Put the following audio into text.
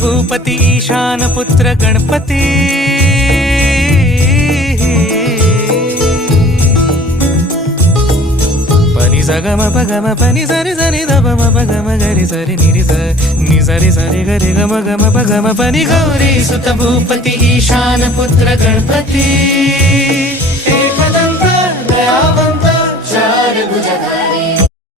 भूपती ईशान पुत्र गणपती पनि सगम पगम पनि सरि सरि ध म पगम गरि सरि निरि स नि सरि सरि गरि गम गम पगम पनि गौरी सुत भूपती ईशान पुत्र गणपती एकदंत दयावंत चार भुजधारी